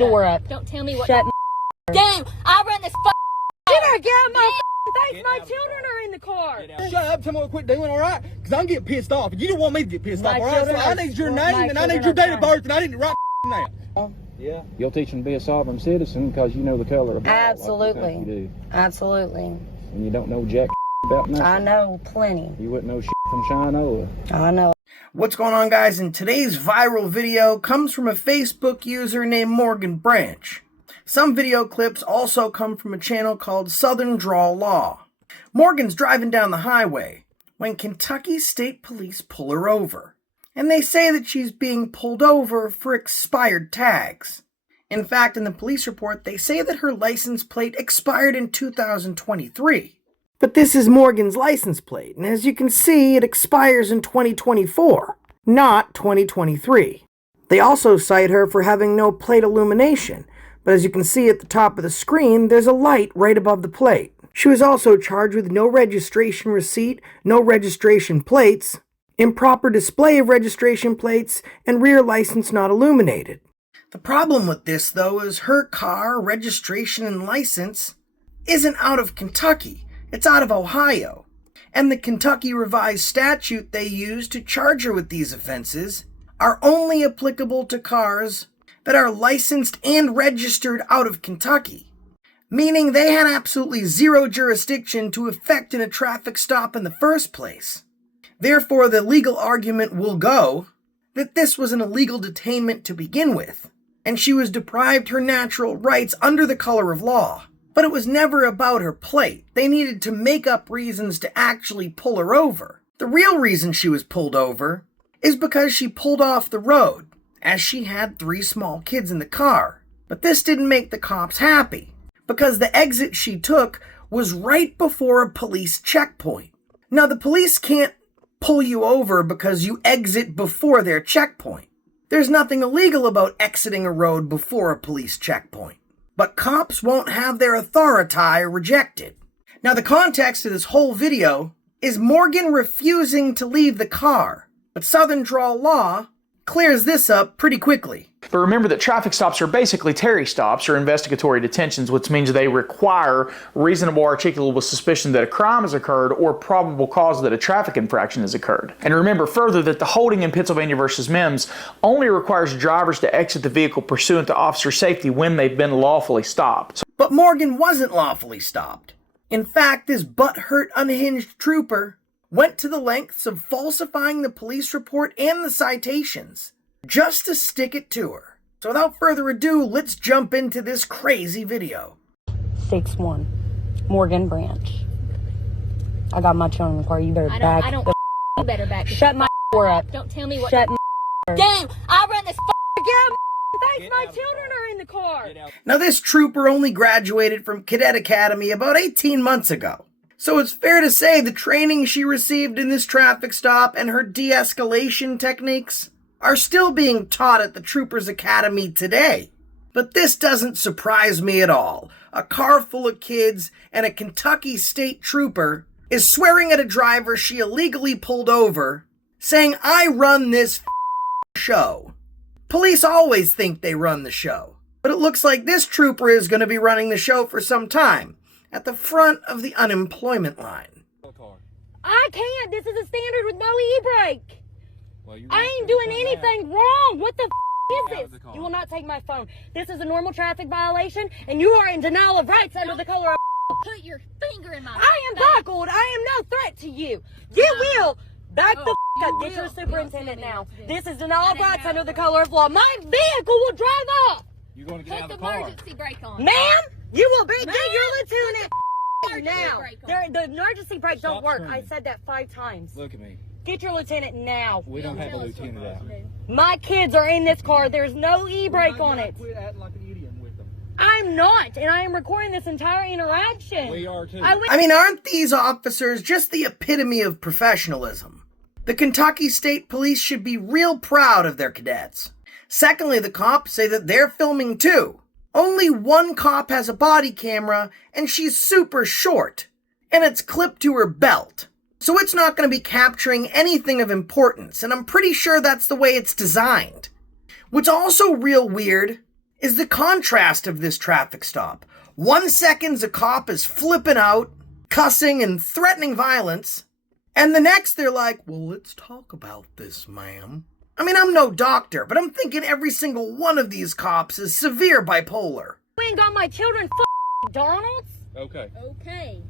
door up. Don't tell me what Shut to do. I run this Get her, get out my face. My children are in the car. Shut up, tell me what to quit doing, all right? Because I'm getting pissed off. You don't want me to get pissed off, all right? So I need your name, and I need your date of birth, and I need to write now. Yeah. You'll teach them to be a sovereign citizen because you know the color of law. Absolutely. Like you do. Absolutely. And you don't know jack about nothing. I know plenty. You wouldn't know from Shinola. I know. What's going on, guys? And today's viral video comes from a Facebook user named Morgan Branch. Some video clips also come from a channel called Southern Draw Law. Morgan's driving down the highway when Kentucky State Police pull her over, and they say that she's being pulled over for expired tags. In fact, in the police report, they say that her license plate expired in 2023. But this is Morgan's license plate, and as you can see, it expires in 2024, not 2023. They also cite her for having no plate illumination, but as you can see at the top of the screen, there's a light right above the plate. She was also charged with no registration receipt, no registration plates, improper display of registration plates, and rear license not illuminated. The problem with this, though, is her car, registration, and license isn't out of Kentucky. It's out of Ohio. And the Kentucky revised statute they use to charge her with these offenses are only applicable to cars that are licensed and registered out of Kentucky, meaning they had absolutely zero jurisdiction to effect in a traffic stop in the first place. Therefore, the legal argument will go that this was an illegal detainment to begin with, and she was deprived her natural rights under the color of law. But it was never about her plate. They needed to make up reasons to actually pull her over. The real reason she was pulled over is because she pulled off the road, as she had 3 small kids in the car. But this didn't make the cops happy, because the exit she took was right before a police checkpoint. Now, the police can't pull you over because you exit before their checkpoint. There's nothing illegal about exiting a road before a police checkpoint. But cops won't have their authority rejected. Now, the context of this whole video is Morgan refusing to leave the car, but Southern Draw Law clears this up pretty quickly. But remember that traffic stops are basically Terry stops or investigatory detentions, which means they require reasonable articulable suspicion that a crime has occurred or probable cause that a traffic infraction has occurred. And remember further that the holding in Pennsylvania versus Mims only requires drivers to exit the vehicle pursuant to officer safety when they've been lawfully stopped. But Morgan wasn't lawfully stopped. In fact, this butthurt, unhinged trooper went to the lengths of falsifying the police report and the citations just to stick it to her. So without further ado, let's jump into this crazy video. 6-1. Morgan Branch. I got my children in the car. You better back. You better back. Shut my door up. Don't tell me what Shut to my do. I run this Get out my face. My children are in the car. Now, this trooper only graduated from Cadet Academy about 18 months ago. So it's fair to say the training she received in this traffic stop and her de-escalation techniques are still being taught at the Troopers Academy today. But this doesn't surprise me at all. A car full of kids and a Kentucky State Trooper is swearing at a driver she illegally pulled over, saying, "I run this show." Police always think they run the show, but it looks like this trooper is going to be running the show for some time, at the front of the unemployment line. I can't. This is a standard with no e-brake. I ain't doing anything wrong. What the is this? You will not take my phone. This is a normal traffic violation, and you are in denial of rights under the color of put your finger in my I am buckled. I am no threat to you. You will back the up. Get your superintendent now. This is denial of rights under the color of law. My vehicle will drive off. You're going to get out Put of the the car. emergency brake on. Ma'am, you will be. Get your lieutenant now. brake on. The emergency brake don't Stop work. screaming. I said that 5 times. Look at me. Get your lieutenant now. We don't have a lieutenant out. My kids are in this car. There's no e-brake on it. Quit acting like an idiot with them. I'm not, and I am recording this entire interaction. We are too. I mean, aren't these officers just the epitome of professionalism? The Kentucky State Police should be real proud of their cadets. Secondly, the cops say that they're filming too. Only one cop has a body camera, and she's super short, and it's clipped to her belt. So it's not going to be capturing anything of importance, and I'm pretty sure that's the way it's designed. What's also real weird is the contrast of this traffic stop. 1 second, a cop is flipping out, cussing and threatening violence, and the next they're like, well, let's talk about this, ma'am. I mean, I'm no doctor, but I'm thinking every single one of these cops is severe bipolar. You ain't got my children, McDonald's. Okay. Okay.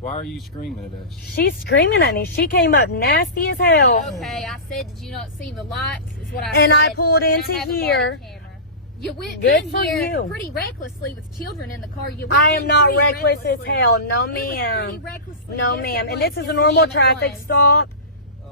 Why are you screaming at us? She's screaming at me. She came up nasty as hell. Okay, I said, did you not see the lights? Is what I And said. I pulled into I have a body here. camera. You went Good in for here you. pretty recklessly with children in the car. You went I am in not pretty reckless as recklessly. hell. No, It was pretty ma'am. recklessly. No, Yes, ma'am. it And was. this is Yes, a normal ma'am, it traffic was. stop.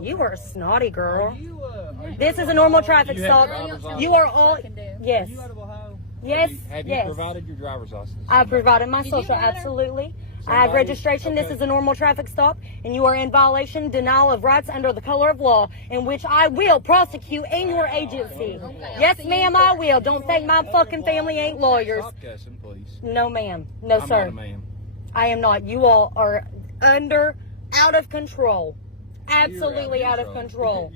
You are snotty, girl. Are you, This is a normal traffic You have stop. driver's license? You are all. Fucking do. Yes. you out of Ohio? Yes. Have you Yes. provided your driver's license? I provided my Did you social. matter? Absolutely. I have Somebody- registration. This okay. is a normal traffic stop, and you are in violation, denial of rights under the color of law, in which I will prosecute in your agency. Yes, ma'am, I will. Don't think my fucking family ain't lawyers. Stop cussing, please. No, ma'am. No, I'm sir. not a man. I am not. You all are out of control. Absolutely out of control.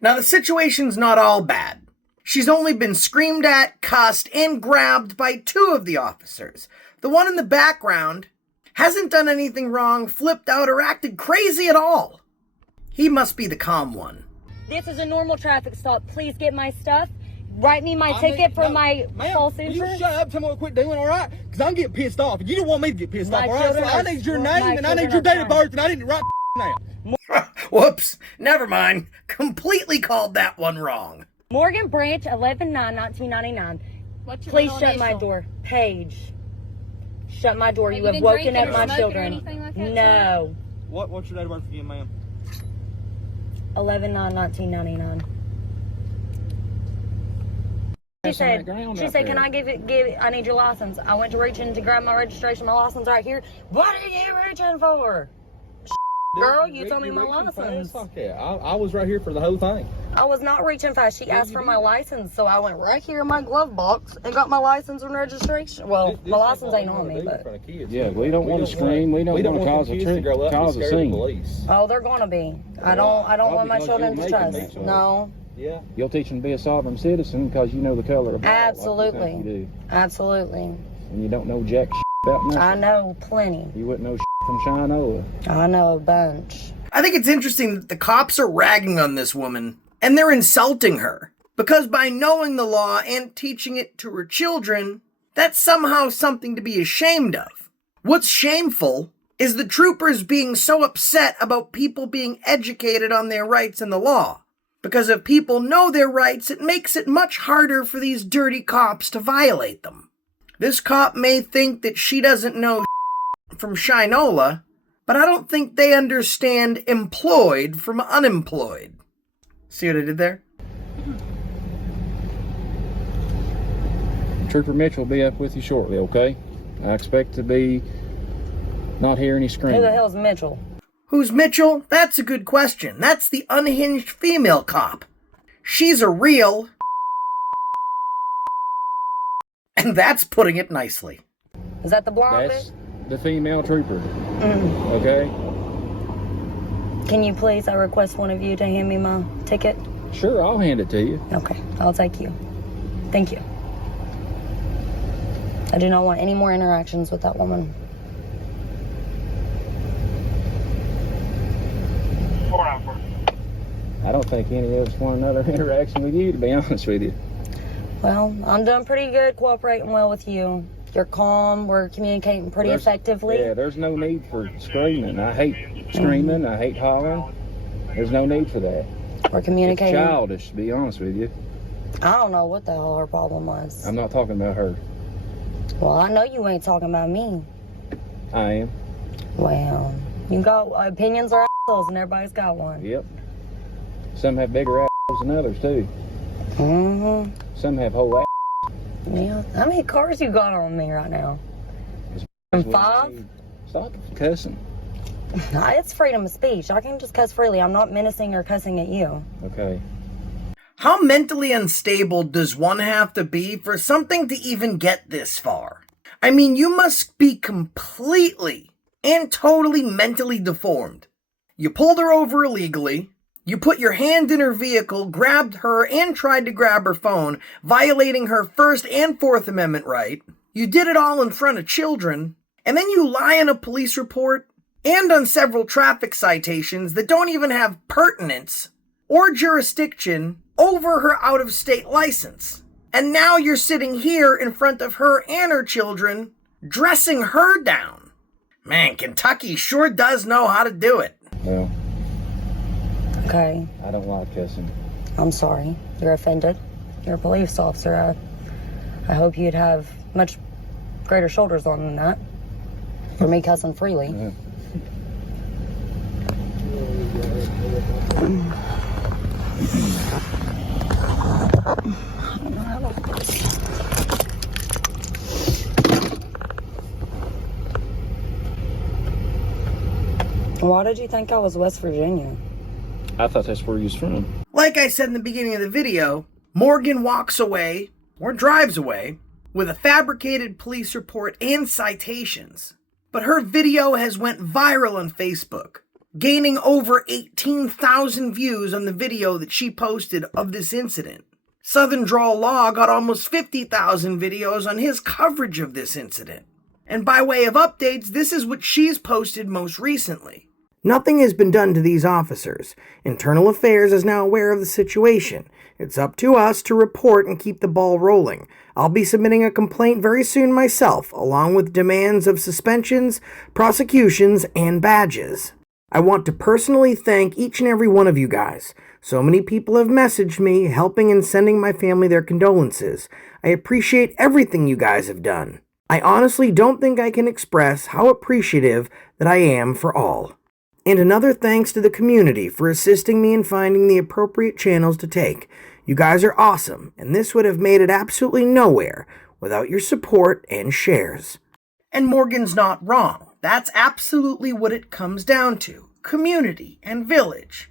Now, the situation's not all bad. She's only been screamed at, cussed, and grabbed by 2 of the officers. The one in the background hasn't done anything wrong, flipped out, or acted crazy at all. He must be the calm one. This is a normal traffic stop. Please get my stuff. Write me my ticket for my false Will insurance. you shut up? Tell me what to quit doing, all right? Because I'm getting pissed off. You don't want me to get pissed My off, all right? So children I are- need your my name, and I need children your are date of fine. birth, and I need to write now. Whoops, never mind. Completely called that one wrong. Morgan Branch, 11/9/1999. What's your Please middle shut my initial? door. Paige. Shut my door. Have You you have been woken drinking up or my smoking or children. anything like that, No. What's your date of birth again, ma'am? 11/9/1999. She That's on that said, ground she out said, there. can I give it, I need your license. I went to reach in to grab my registration, my license right here. What are you reaching for? Girl, you told me my license. Fuck yeah. I was right here for the whole thing. I was not reaching fast. She asked for my license, so I went right here in my glove box and got my license and registration. Well, my license ain't on me, but Yeah, we don't want to scream. We don't want to cause a scene. oh, they're gonna be. I don't want my because children you're to making trust. them. No, Yeah. You'll teach them to be a sovereign citizen because you know the color of law. Absolutely. Like you think you do. absolutely. And you don't know jack about nothing. I know plenty. You wouldn't know from Shinola. I know a bunch. I think it's interesting that the cops are ragging on this woman, and they're insulting her. Because by knowing the law and teaching it to her children, that's somehow something to be ashamed of. What's shameful is the troopers being so upset about people being educated on their rights in the law. Because if people know their rights, it makes it much harder for these dirty cops to violate them. This cop may think that she doesn't know from Shinola, but I don't think they understand employed from unemployed. See what I did there? Trooper Mitchell will be up with you shortly, okay? I expect to be not hear any Who screaming. the hell's Mitchell? Who's Mitchell? That's a good question. That's the unhinged female cop. She's a real... And that's putting it nicely. Is that the blonde That's bitch? the female trooper, okay? Can you please, I request one of you to hand me my ticket? Sure, I'll hand it to you. Okay, I'll take you. Thank you. I do not want any more interactions with that woman. I don't think any of us want another interaction with you, to be honest with you. Well, I'm doing pretty good, cooperating well with you. You're calm, we're communicating pretty effectively. Yeah, there's no need for screaming. I hate screaming. I hate hollering. There's no need for that. We're It's communicating. childish, to be honest with you. I don't know what the hell her problem was. I'm not talking about her. Well, I know you ain't talking about me. I am. Well, you got opinions are assholes and everybody's got one. Yep. Some have bigger assholes than others, too. Mm-hmm. Some have whole ass. Yeah. How many cars you got on me right now? It's 5? Stop cussing. It's freedom of speech. I can just cuss freely. I'm not menacing or cussing at you. Okay. How mentally unstable does one have to be for something to even get this far? I mean, you must be completely and totally mentally deformed. You pulled her over illegally, You put your hand in her vehicle, grabbed her, and tried to grab her phone, violating her First and Fourth Amendment right. You did it all in front of children, and then you lie in a police report and on several traffic citations that don't even have pertinence or jurisdiction over her out-of-state license. And now you're sitting here in front of her and her children, dressing her down. Man, Kentucky sure does know how to do it. Well, Okay, I don't like cussing. I'm sorry. You're offended. You're a police officer. I hope you'd have much greater shoulders on than that for me cussing freely. Why did you think I was West Virginia? I thought that's where you was from. Like I said in the beginning of the video, Morgan walks away, or drives away, with a fabricated police report and citations. But her video has went viral on Facebook, gaining over 18,000 views on the video that she posted of this incident. Southern Draw Law got almost 50,000 videos on his coverage of this incident. And by way of updates, this is what she's posted most recently. Nothing has been done to these officers. Internal Affairs is now aware of the situation. It's up to us to report and keep the ball rolling. I'll be submitting a complaint very soon myself, along with demands of suspensions, prosecutions, and badges. I want to personally thank each and every one of you guys. So many people have messaged me, helping and sending my family their condolences. I appreciate everything you guys have done. I honestly don't think I can express how appreciative that I am for all. And another thanks to the community for assisting me in finding the appropriate channels to take. You guys are awesome, and this would have made it absolutely nowhere without your support and shares. And Morgan's not wrong. That's absolutely what it comes down to. Community and village.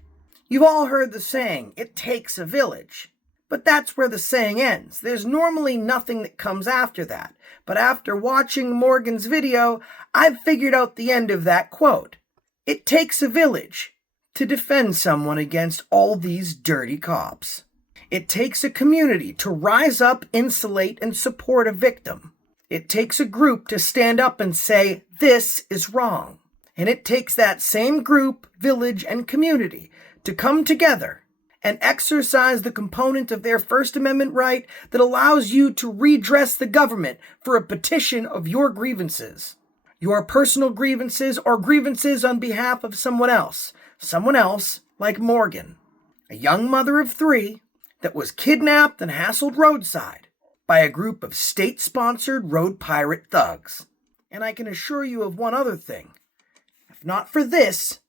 You've all heard the saying, it takes a village. But that's where the saying ends. There's normally nothing that comes after that. But after watching Morgan's video, I've figured out the end of that quote. It takes a village to defend someone against all these dirty cops. It takes a community to rise up, insulate, and support a victim. It takes a group to stand up and say, this is wrong. And it takes that same group, village, and community to come together and exercise the component of their First Amendment right that allows you to redress the government for a petition of your grievances. Your personal grievances or grievances on behalf of someone else like Morgan, a young mother of 3 that was kidnapped and hassled roadside by a group of state-sponsored road pirate thugs. And I can assure you of one other thing. If not for this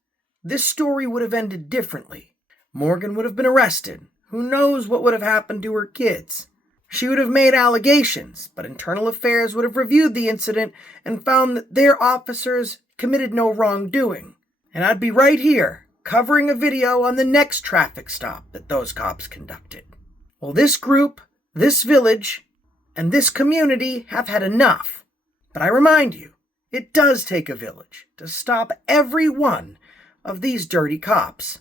story would have ended differently. Morgan would have been arrested. Who knows what would have happened to her kids? She would have made allegations, but Internal Affairs would have reviewed the incident and found that their officers committed no wrongdoing. And I'd be right here, covering a video on the next traffic stop that those cops conducted. Well, this group, this village, and this community have had enough. But I remind you, it does take a village to stop every one of these dirty cops.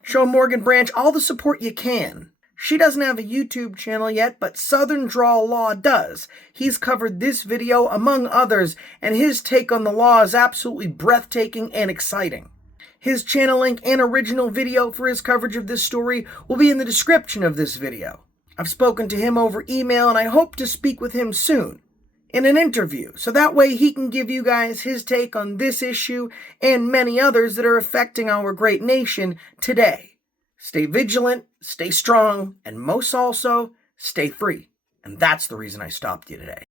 Show Morgan Branch all the support you can. She doesn't have a YouTube channel yet, but Southern Draw Law does. He's covered this video among others, and his take on the law is absolutely breathtaking and exciting. His channel link and original video for his coverage of this story will be in the description of this video. I've spoken to him over email, and I hope to speak with him soon in an interview, so that way he can give you guys his take on this issue and many others that are affecting our great nation today. Stay vigilant, stay strong, and most also, stay free. And that's the reason I stopped you today.